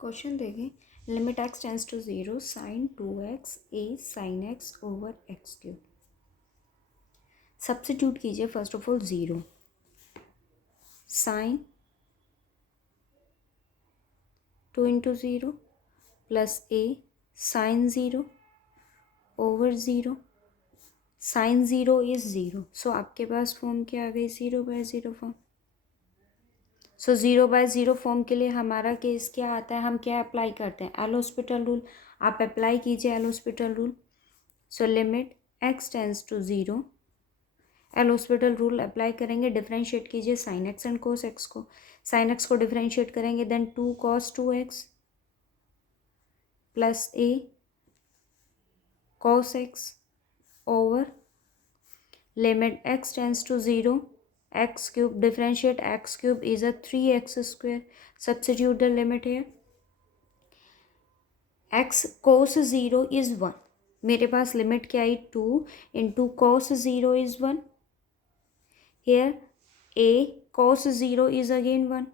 Question देखें, limit x tends to 0 sine 2x a sine x over x cube. Substitute कीजिए first of all 0 sine 2 into 0 plus a sine 0 over 0 sine 0 is 0। So आपके पास form क्या आ गई, 0/0 form. सो 0/0 form के लिए हमारा केस क्या आता है, हम क्या अप्लाई करते हैं, एल हॉस्पिटल रूल। आप अप्लाई कीजिए L hospital rule. So limit x tends to 0, L hospital rule apply करेंगे, डिफरेंशिएट कीजिए sine x and cos x को। साइन एक्स को डिफरेंशिएट करेंगे, then 2 cos 2x plus a cos x over limit x tends to 0 x cube, differentiate x cube is a 3x square. Substitute the limit here. x cos 0 is 1. मेरे पास limit क्या आई, 2 into cos 0 is 1. Here a cos 0 is again 1.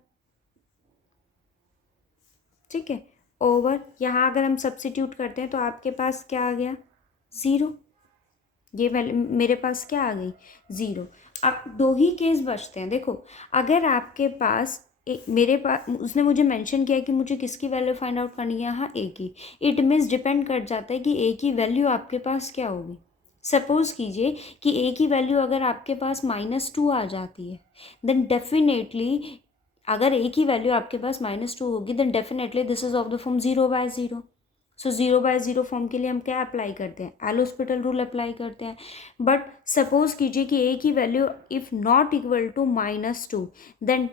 ठीक है, over यहाँ अगर हम substitute करते हैं तो आपके पास क्या आ गया, 0। ये मेरे पास क्या आ गई, 0। अब दो ही केस बचते हैं। देखो, अगर आपके पास मेरे पास उसने मुझे मेंशन किया कि मुझे किसकी वैल्यू फाइंड आउट करनी है, यहाँ ए की। इट मीन्स डिपेंड कर जाता है कि ए की वैल्यू आपके पास क्या होगी। सपोज कीजिए कि ए की वैल्यू अगर आपके पास -2 आ जाती है, देन डेफिनेटली अगर ए की वैल्यू आपके पास -2 होगी, then definitely this is of the form 0/0। So 0/0 form के लिए हम क्या अप्लाई करते हैं, एल हॉस्पिटल रूल अप्लाई करते हैं। बट सपोज कीजिए कि ए की value if not equal to -2, then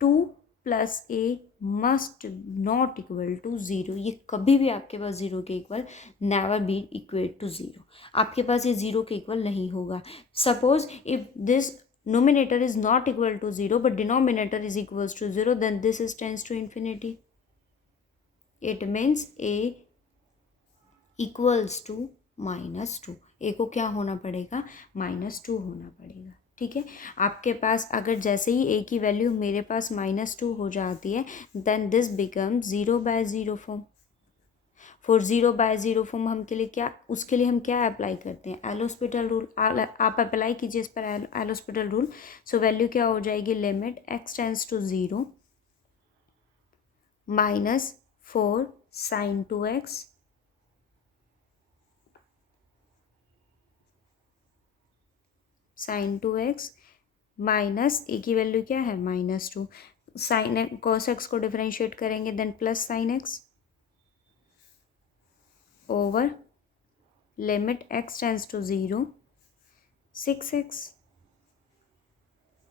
2 plus a must not equal to 0। ये कभी भी आपके पास 0 के equal, never be equate to 0। आपके पास ये 0 के इक्वल नहीं होगा। Suppose if this numerator is not equal to 0 but denominator is equals to 0, then this is tends to infinity. It means a equals to -2। a को क्या होना पड़ेगा, -2 होना पड़ेगा। ठीक है, आपके पास अगर जैसे ही a की वैल्यू मेरे पास -2 हो जाती है, then this become 0/0 form. For 0/0 form हम के लिए क्या, उसके लिए हम क्या अप्लाई करते हैं, एल हॉस्पिटल रूल। आप अप्लाई कीजिए इस पर L hospital rule. So value क्या हो जाएगी, limit x tends to 0 -4 sin 2x sin 2x minus a की वैल्यू क्या है, -2 साइन cos x को डिफरेंशिएट करेंगे, then plus sin x over limit x tends to 0 6x।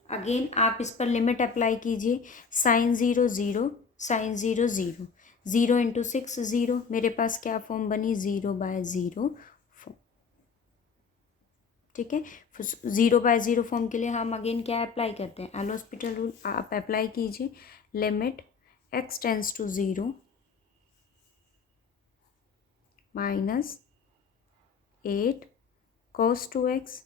Again आप इस पर लिमिट अप्लाई कीजिए, साइन 0 0 साइन 0 0 0 इंटू 6 0। मेरे पास क्या फॉर्म बनी, 0/0 फॉर्म। ठीक है, 0/0 फॉर्म के लिए हम अगेन क्या अप्लाई करते हैं, एल हॉस्पिटल रूल। आप अप्लाई कीजिए, limit x tends to 0 -8 cos 2x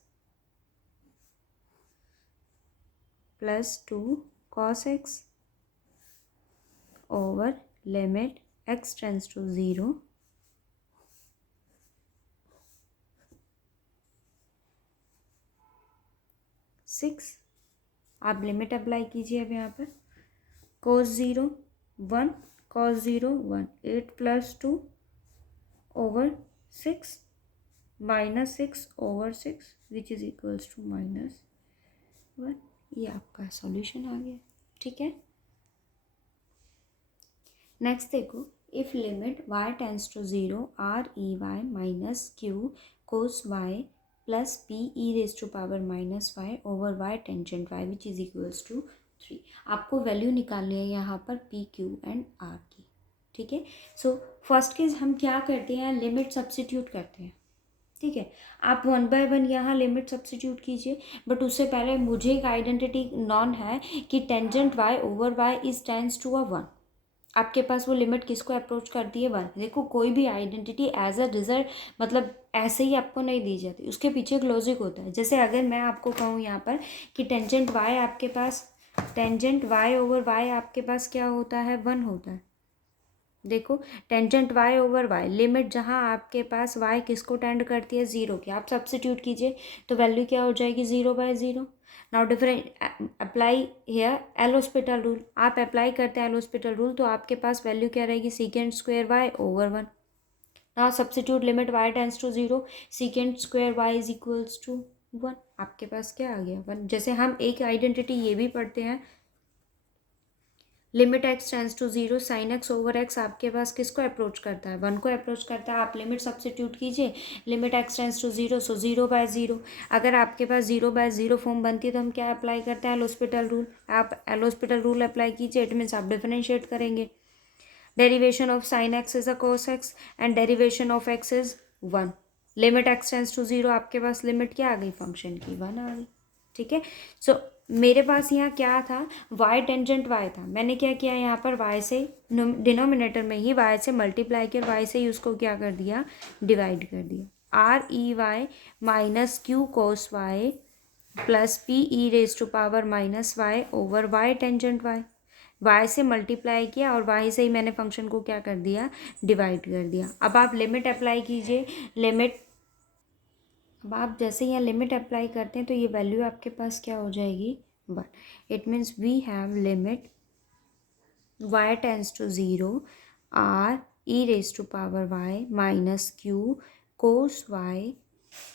plus 2 cos x over limit x tends to 0 6। आप लिमिट अप्लाई कीजिए अब यहाँ पर, cos 0 1 cos 0 1 8 plus 2 over 6 -6 over 6 which is equals to -1। ये आपका सॉल्यूशन आ गया। ठीक है, नेक्स्ट देखो, if limit y tends to 0 r(e(y) minus q cos y plus p e⁻⁻y over y tangent y which is equals to 3। आपको value निकालनी है यहाँ पर p q एंड r की। ठीक है, सो फर्स्ट केस हम क्या करते हैं, लिमिट सब्स्टिट्यूट करते हैं। ठीक है, आप 1 बाय 1 यहाँ लिमिट सब्स्टिट्यूट कीजिए, बट उससे पहले मुझे एक आइडेंटिटी नॉन है कि tangent y over y is tends to 1। आपके पास वो लिमिट किसको अप्रोच करती है, 1। देखो, कोई भी आइडेंटिटी एज अ रिजल्ट मतलब ऐसे ही आपको नहीं दी जाती, उसके पीछे एक लॉजिक होता है। जैसे अगर मैं आपको कहूँ यहाँ पर कि टेंजेंट y आपके पास, टेंजेंट y ओवर y आपके पास क्या होता है, 1 होता है। देखो tangent y over y, limit जहाँ आपके पास y किसको टेंड करती है, ज़ीरो की, आप सब्स्टिट्यूट कीजिए तो वैल्यू क्या हो जाएगी, zero by zero. Now different apply here L hospital rule, आप अप्लाई करते हैं एल हॉस्पिटल रूल तो आपके पास वैल्यू क्या रहेगी, secant square y over one. Now substitute limit y tends to zero, secant square y is equals to one, आपके पास क्या आ गया, वन। जैसे हम एक आइडेंटिटी ये भी पढ़ते हैं, limit x tends to zero, sine x over x आपके पास किसको अप्रोच करता है, वन को अप्रोच करता है। आप लिमिट सब्स्टिट्यूट कीजिए, limit x tends to zero, so zero by zero. अगर आपके पास जीरो बाय जीरो फॉर्म बनती है तो हम क्या अप्लाई करते हैं, एल हॉस्पिटल रूल। आप एल हॉस्पिटल रूल अप्लाई कीजिए, इट मीन्स आप डिफरेंशिएट करेंगे। Derivation of sine x is a cos x and derivation of x is one. Limit x tends to zero, आपके पास लिमिट क्या आ गई फंक्शन की, वन आ गई। ठीक है, सो मेरे पास यहाँ क्या था, y टेंजेंट y था, मैंने क्या किया यहाँ पर y से डिनोमिनेटर में ही y से मल्टीप्लाई किया, y से ही उसको क्या कर दिया, डिवाइड कर दिया। R e y minus q cos y plus p e raise to power minus y over y tangent y से मल्टीप्लाई किया और y से ही मैंने फंक्शन को क्या कर दिया, डिवाइड कर दिया। अब आप लिमिट अप्लाई कीजिए, लिमिट, अब आप जैसे यहाँ लिमिट अप्लाई करते हैं तो ये वैल्यू आपके पास क्या हो जाएगी, one. It means we have limit y tends to zero, r e raise to power y minus q cos y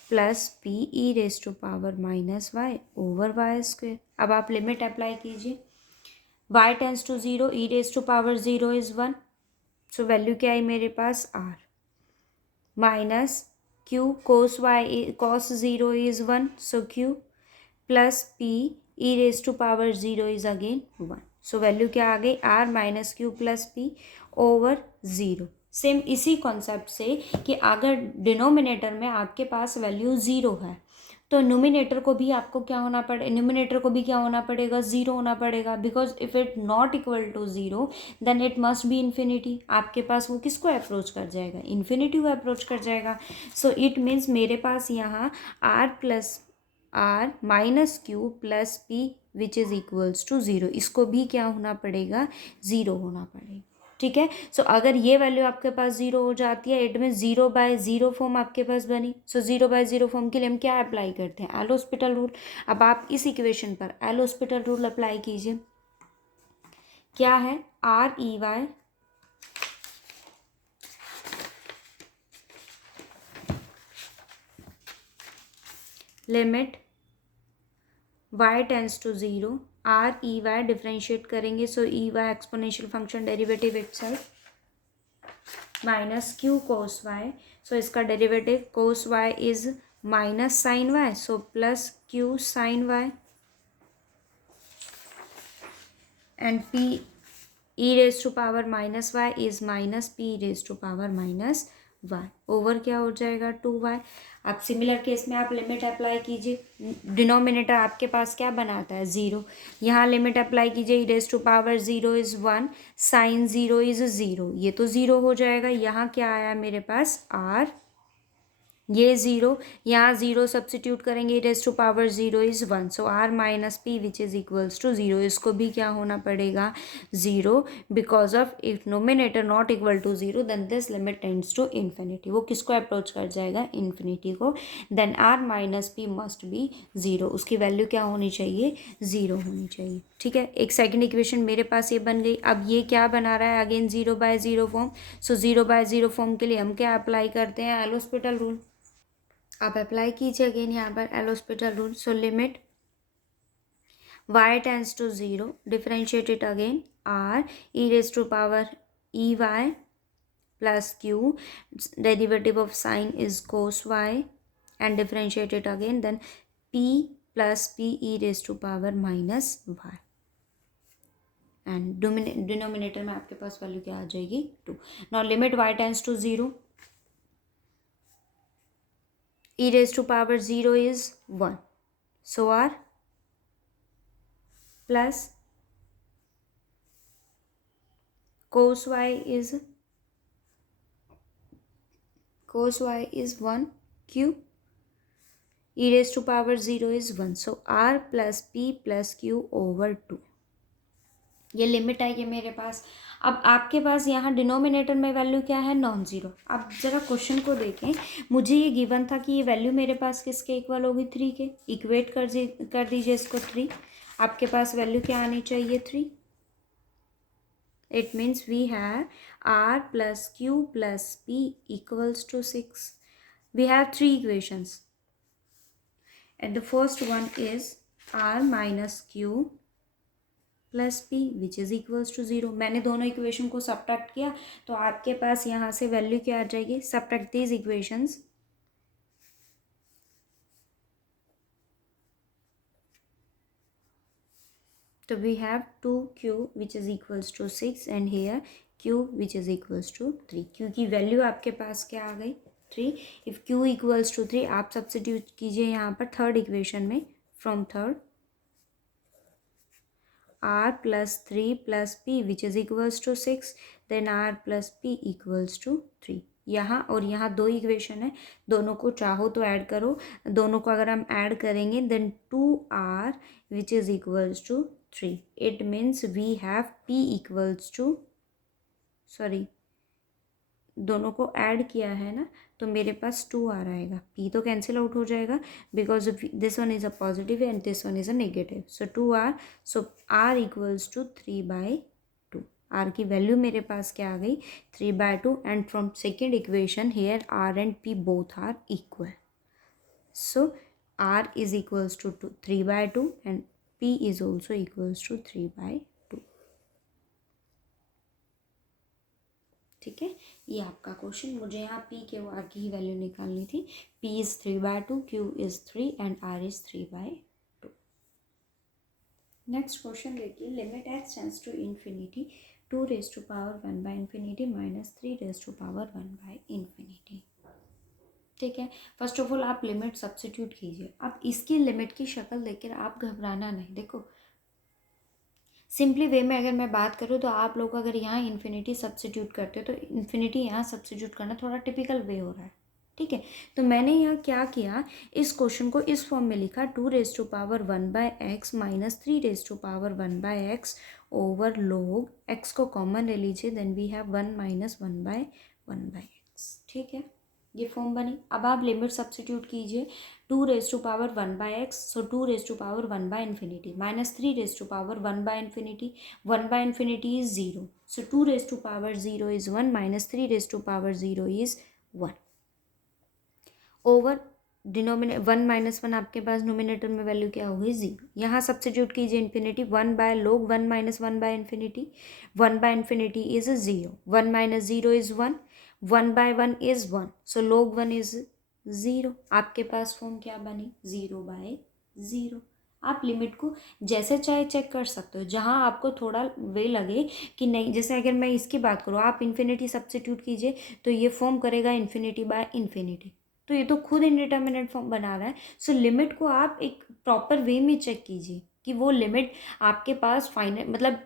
plus p e raise to power minus y over y square. अब आप limit apply कीजिए, y tends to zero, e raise to power zero is one, so value क्या आई मेरे पास, r minus q cos y cos zero is one, so q plus p e raise to power zero is again one, so value क्या आ गई, r minus q plus p over zero. Same इसी concept से कि अगर denominator में आपके पास वैल्यू ज़ीरो है तो न्यूमिनेटर को भी आपको क्या होना पड़े, न्यूमिनेटर को भी क्या होना पड़ेगा, ज़ीरो होना पड़ेगा, because if it not equal to zero then it must be infinity. आपके पास वो किसको अप्रोच कर जाएगा, इन्फिनिटी को अप्रोच कर जाएगा। सो इट मीन्स मेरे पास यहाँ r plus r minus q plus p which is equals to zero, इसको भी क्या होना पड़ेगा, ज़ीरो होना पड़ेगा। ठीक है, सो अगर ये वैल्यू आपके पास ज़ीरो हो जाती है, it mean zero by zero form आपके पास बनी। सो ज़ीरो बाय ज़ीरो फॉर्म के लिए हम क्या अप्लाई करते हैं, एल हॉस्पिटल रूल। अब आप इस इक्वेशन पर एल हॉस्पिटल रूल अप्लाई कीजिए, क्या है, r e y limit y tends to zero, r e y differentiate करेंगे, so e y exponential function derivative itself minus q cos y, so इसका derivative cos y is minus sine y, so plus q sine y and p e raise to power minus y is minus p raise to power minus y over क्या हो जाएगा, two y. अब similar case में आप limit apply कीजिए, denominator आपके पास क्या बनाता है, ज़ीरो, यहाँ लिमिट अप्लाई कीजिए, e raise to power zero is one, sine zero is zero, ये तो ज़ीरो हो जाएगा। यहाँ क्या आया मेरे पास, आर, ये ज़ीरो, यहाँ ज़ीरो सब्सिट्यूट करेंगे, raise to power zero is one, so r minus p which is equals to zero, इसको भी क्या होना पड़ेगा, zero, because of if nominator not equal to zero then this limit tends to infinity, वो किसको approach कर जाएगा, infinity को, then r minus p must be zero, उसकी वैल्यू क्या होनी चाहिए, ज़ीरो होनी चाहिए। ठीक है, एक सेकंड इक्वेशन मेरे पास ये बन गई। अब ये क्या बना रहा है, again zero by zero form, so zero by zero form के लिए हम क्या अप्लाई करते हैं, एल हॉस्पिटल रूल। आप अप्लाई कीजिए अगेन यहाँ पर L hospital rule, so limit y tends to zero, differentiate it again, r e raise to power e y plus q, derivative of sine is cos y and differentiate it again, then p plus p e raise to power minus y and denominator में आपके पास value क्या आ जाएगी, two. Now limit y tends to zero, e raised to power 0 is 1. So r plus cos y is 1 q, e raised to power 0 is 1. So r plus p plus q over 2. ये limit आई है मेरे पास। अब आपके पास यहाँ denominator में value क्या है, नॉन ज़ीरो। अब ज़रा क्वेश्चन को देखें, मुझे ये गिवन था कि ये वैल्यू मेरे पास किसके इक्वल होगी, 3 के। इक्वेट कर दीजिए इसको 3। आपके पास वैल्यू क्या आनी चाहिए, 3। It means we have r plus q plus p equals to 6. We have 3 equations and the first one is r minus q plus p which is equals to 0। मैंने दोनों इक्वेशन को सब्ट्रैक्ट किया तो आपके पास यहाँ से वैल्यू क्या आ जाएगी, सब्ट्रैक्ट दीज इक्वेशंस। तो we have 2q which is equals to 6 and here q which is equals to 3, क्योंकि वैल्यू आपके पास क्या आ गई, 3। इफ़ q इक्वल्स टू 3 आप सब्स्टिट्यूट कीजिए यहाँ पर थर्ड इक्वेशन में, from third r plus 3 plus p which is equals to 6, then r plus p equals to 3। यहाँ और यहाँ दो इक्वेशन है, दोनों को चाहो तो ऐड करो। दोनों को अगर हम ऐड करेंगे then 2r which is equals to 3। it means we have p equals to, sorry दोनों को ऐड किया है ना, तो मेरे पास 2 आ रहेगा, p तो कैंसिल आउट हो जाएगा because this one is a positive and this one is a negative. So 2r, so r equals to 3/2। r की वैल्यू मेरे पास क्या आ गई, 3/2। And from second equation here r and p both are equal, so r is equals to 3/2 and p is also equals to 3/2। ठीक है, ये आपका क्वेश्चन। मुझे यहाँ p के आर की वैल्यू निकालनी थी। p is 3/2, q is 3 and r is 3/2। Next question देखिए, limit x tends to infinity 2 raise to power 1/infinity minus 3 raise to power 1/infinity। ठीक है, फर्स्ट ऑफ ऑल आप लिमिट सब्स्टिट्यूट कीजिए। अब इसकी लिमिट की शक्ल देखकर आप घबराना नहीं। देखो सिंपली वे में अगर मैं बात करूँ तो आप लोग अगर यहाँ इन्फिनिटी सब्स्टिट्यूट करते हो तो इन्फिनिटी यहाँ सब्स्टिट्यूट करना थोड़ा टिपिकल वे हो रहा है। ठीक है, तो मैंने यहाँ क्या किया, इस क्वेश्चन को इस फॉर्म में लिखा 2 raise to power 1/x minus 3 raise to power 1/x over log x को कॉमन ले लीजिए, then we have 1 minus 1/1/x। ठीक है, ये फॉर्म बनी। अब आप लिमिट सब्स्टिट्यूट कीजिए, 2 raise to power 1/x, so 2 raise to power 1/infinity minus 3 raise to power 1/infinity, 1/infinity is 0, so 2 raise to power 0 is 1 minus 3 raise to power 0 is 1 over denominator 1 minus 1 आपके पास nominator में value क्या होगी, 0। यहाँ substitute कीजिए infinity, 1 bye लोग 1 minus 1/infinity, 1/infinity is 0, 1 minus 0 is 1, 1/1 is 1, so log 1 is 0। आपके पास form क्या बनी, 0/0। आप लिमिट को जैसे चाहे चेक कर सकते हो, जहाँ आपको थोड़ा वे लगे कि नहीं। जैसे अगर मैं इसकी बात करूँ, आप इन्फिनिटी सब्स्टिट्यूट कीजिए तो ये फॉर्म करेगा इन्फिनिटी/infinity, तो ये तो खुद इनडिटर्मिनेट फॉर्म बना रहा है। सो लिमिट को आप एक प्रॉपर वे में चेक कीजिए कि वो लिमिट आपके पास फाइनल, मतलब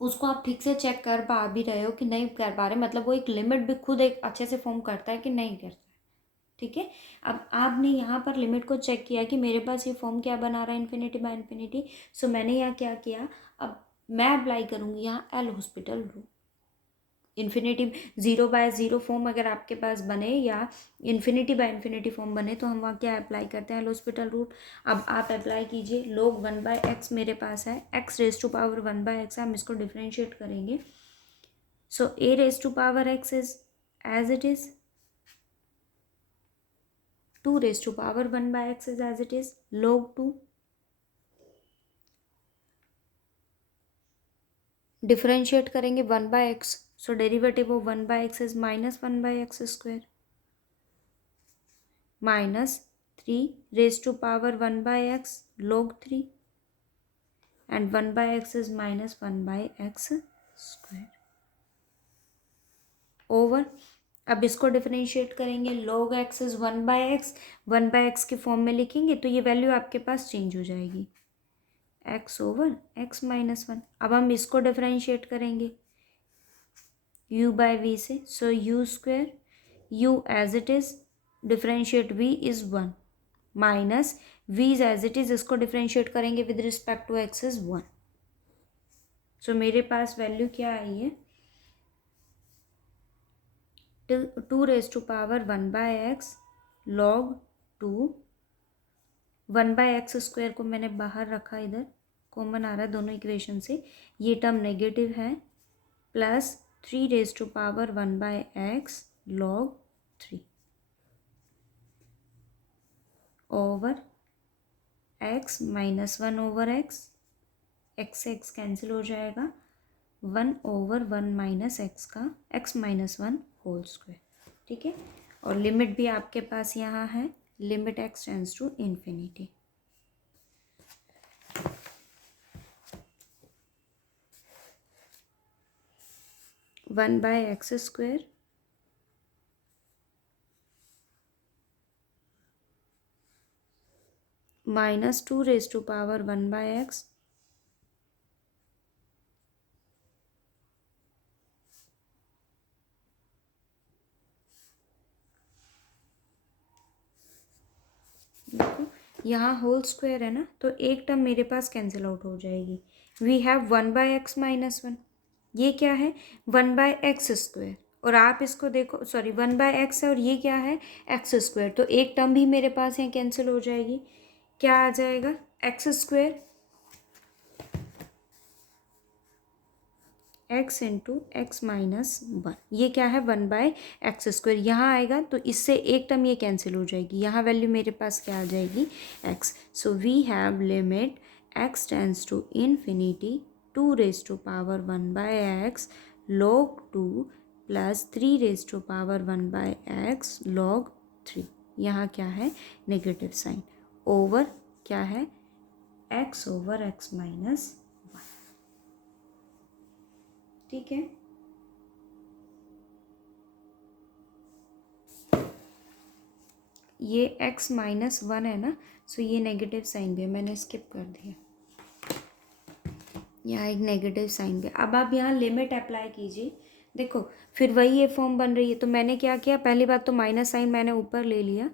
उसको आप ठीक से चेक कर पा भी रहे हो कि नहीं कर पा रहे, मतलब वो एक लिमिट भी खुद एक अच्छे से फॉर्म करता है कि नहीं करता है। ठीक है, अब आपने यहाँ पर लिमिट को चेक किया कि मेरे पास ये फॉर्म क्या बना रहा है, इन्फिनिटी/infinity। सो मैंने यहाँ क्या किया, अब मैं अप्लाई करूँगी यहाँ L hospital rule. Infinity 0/0 form अगर आपके पास बने या इन्फिनिटी/infinity फॉर्म बने तो हम वहाँ क्या अप्लाई करते हैं, एल हॉस्पिटल रूल। अब आप अप्लाई कीजिए, लोग 1/x मेरे पास है, x rays to power 1/x है, हम इसको डिफ्रेंशिएट करेंगे। So a raise to power x is as it is, 2 raise to power 1/x is as it is, log 2 differentiate करेंगे 1/x, so derivative of 1/x is minus 1/x square minus 3 raise to power 1/x log 3 and 1/x is minus 1/x square over. अब इसको differentiate करेंगे, log x is 1/x, 1/x के form में लिखेंगे तो ये value आपके पास चेंज हो जाएगी, x ओवर x माइनस 1। अब हम इसको डिफरेंशिएट करेंगे u/v से, so u square, u as it is, differentiate v is 1 minus v is as it is, इसको डिफरेंशिएट करेंगे with respect to x is 1, so मेरे पास वैल्यू क्या आई है, 2⁻1/x log 2, 1/x² को मैंने बाहर रखा, इधर कॉमन आ रहा है दोनों इक्वेशन से, ये टर्म नेगेटिव है, plus 3⁻1/x log 3 over x minus 1/x, x से x कैंसिल हो जाएगा, 1/1 माइनस x का x माइनस 1 होल स्क्वायर, ठीक है। और लिमिट भी आपके पास यहाँ है, limit x tends to infinity. One by x square minus 2⁻1/x देखो यहाँ होल स्क्वायर है ना, तो एक टर्म मेरे पास कैंसिल आउट हो जाएगी। वी हैव 1/x माइनस 1, ये क्या है 1/x², और आप इसको देखो, सॉरी 1/x है और ये क्या है x², तो एक टर्म भी मेरे पास यहाँ कैंसिल हो जाएगी। क्या आ जाएगा x², x into x minus 1, ये क्या है 1/x², यहाँ आएगा तो इससे एक टर्म ये कैंसिल हो जाएगी, यहाँ वैल्यू मेरे पास क्या आ जाएगी x। So we have limit x tends to infinity 2⁻1/x log 2 plus 3⁻1/x log 3, यहाँ क्या है नेगेटिव साइन, ओवर क्या है x/x माइनस 1, ठीक है। ये x माइनस 1 है ना, सो ये नेगेटिव साइन भी है, मैंने स्किप कर दिया, यहाँ एक नेगेटिव साइन भी। अब आप यहाँ लिमिट अप्लाई कीजिए, देखो फिर वही ये फॉर्म बन रही है। तो मैंने क्या किया, पहली बात तो माइनस साइन मैंने ऊपर ले लिया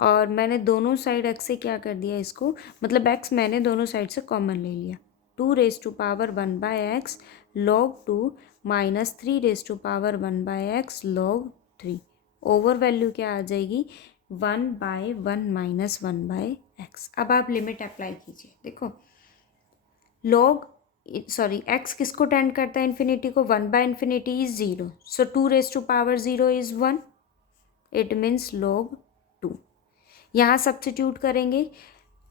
और मैंने दोनों साइड x से क्या कर दिया इसको, मतलब x मैंने दोनों साइड से कॉमन ले लिया, 2⁻1/x log 2 minus 3⁻1/x log 3, over value क्या आ जाएगी 1/1 माइनस 1/x। अब आप लिमिट अप्लाई कीजिए, देखो log x किसको टेंड करता है इन्फिनिटी को, 1/∞ is 0, so 2⁻0 is 1, it means log 2। यहाँ सब्सटीट्यूट करेंगे,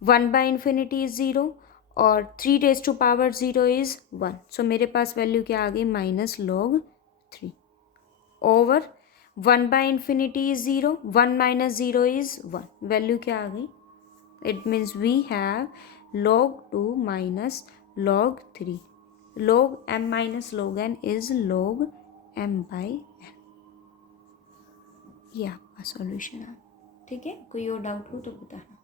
1/∞ इज 0 और 3⁻0 इज 1, सो मेरे पास वैल्यू क्या आ गई minus log 3, over 1/∞ is 0, 1 minus 0 is 1, value क्या आ गई, it means we have log 2 minus log 3, log m minus log n is log m/n, ये आपका सॉल्यूशन है, ठीक है। कोई और डाउट हो तो बताना।